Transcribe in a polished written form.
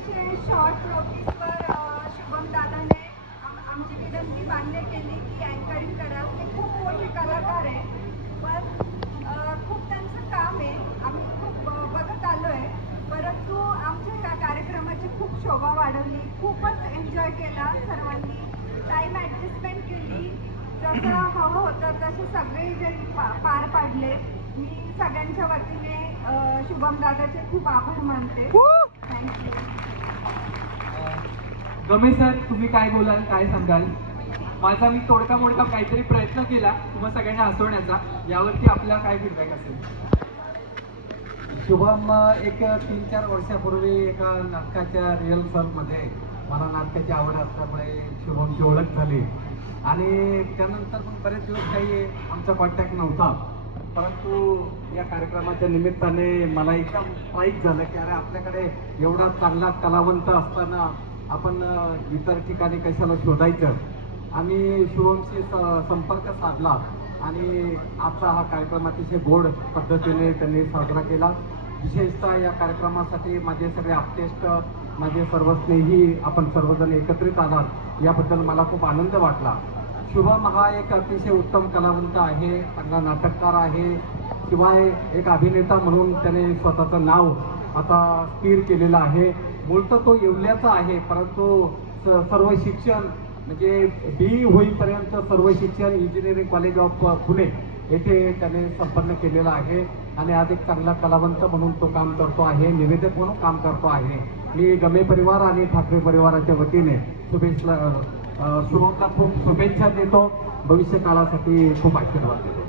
अतिशय शॉर्ट नोटीसवर शुभम दादाने आमची विनंती मान्य केली की अँकरिंग करा. ते खूप मोठे कलाकार आहे, पण खूप त्यांचं काम आहे, आम्ही खूप बघत आलो आहे. परंतु आमच्या या कार्यक्रमाची खूप शोभा वाढवली, खूपच एन्जॉय केला सर्वांनी, टाईम ॲडजस्टमेंट केली, जसं हवं होतं तसे सगळे इव्हेंट पार पाडले. मी सगळ्यांच्या वतीने शुभम दादाचे खूप आभार मानते. थँक्यू. गमे सर, तुम्ही काय बोलाल, काय सांगाल? माझा मी तोडका मोडका काहीतरी प्रयत्न केला तुम्हा सगळ्यांना हसवण्याचा, यावरती आपला काय फीडबॅक असेल? शुभम एक 3-4 वर्षापूर्वी एका नाटकाच्या रिहर्सलमध्ये मला नाटकाची आवड असल्यामुळे शुभमची ओळख झाली आणि त्यानंतर पण बरेच दिवस काही आमचा कॉन्टॅक्ट नव्हता. परंतु या कार्यक्रमाच्या निमित्ताने मला एकदम स्ट्राईक झालं की अरे आपल्याकडे एवढा चांगला कलावंत असताना आपण इतर ठिकाणी कशाला शोधायचं. आम्ही शुभमशी संपर्क साधला आणि आजचा हा कार्यक्रम अतिशय गोड पद्धतीने त्यांनी साजरा केला. विशेषतः या कार्यक्रमासाठी माझे सगळे आप्तेष्ट, माझे सर्व स्नेही, आपण सर्वजण एकत्रित आलात याबद्दल मला खूप आनंद वाटला. शुभम हा एक अतिशय उत्तम कलावंत आहे, चांगला नाटककार आहे, शिवाय एक अभिनेता म्हणून त्याने स्वतःचं नाव आता स्थिर केलेलं आहे. मूळतः तो येवल्याचा आहे, परंतु सर्व शिक्षण म्हणजे BE होईपर्यंत सर्व शिक्षण इंजिनिअरिंग कॉलेज ऑफ पुणे येथे त्याने संपन्न केलेलं आहे आणि आज एक चांगला कलावंत म्हणून तो काम करतो आहे, निवेदक म्हणून काम करतो आहे. मी गमे परिवार आणि ठाकरे परिवाराच्या वतीने शुभेच्छा शुभमला खूप शुभेच्छा देतो, भविष्य काळासाठी खूप आशीर्वाद देतो.